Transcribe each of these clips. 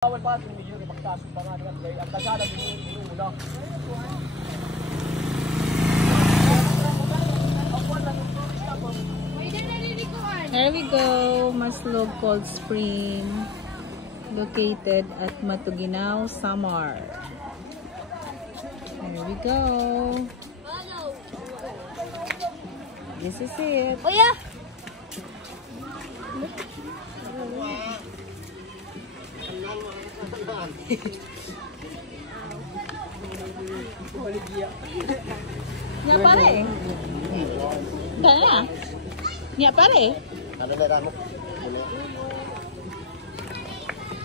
Bawal pa kung medyo magkaso pa nga naman ang kasada inuuna. There we go, Maslog Cold Spring, located at Matuguinao, Samar. There we go. This is it. Oh yeah. Nya pare. Kaya. Nya pare.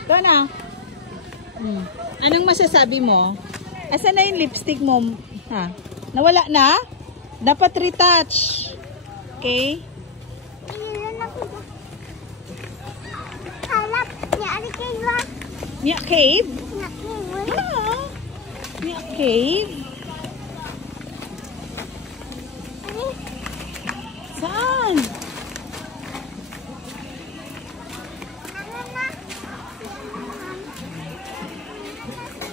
Ito na. Anong masasabi mo? Asan na yung lipstick mo? Ha? Nawala na? Dapat retouch. Okay? Nya cave? Nya cave? Saan?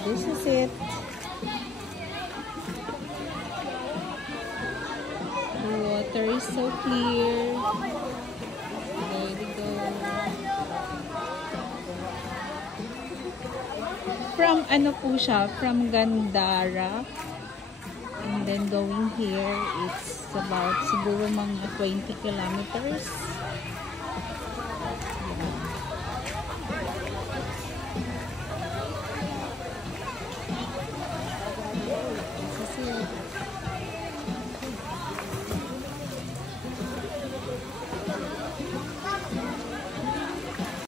This is it. The water is so clear. There we go. From ano po siya? From Gandara. And then going here, it's about siguro mga 20 kilometers.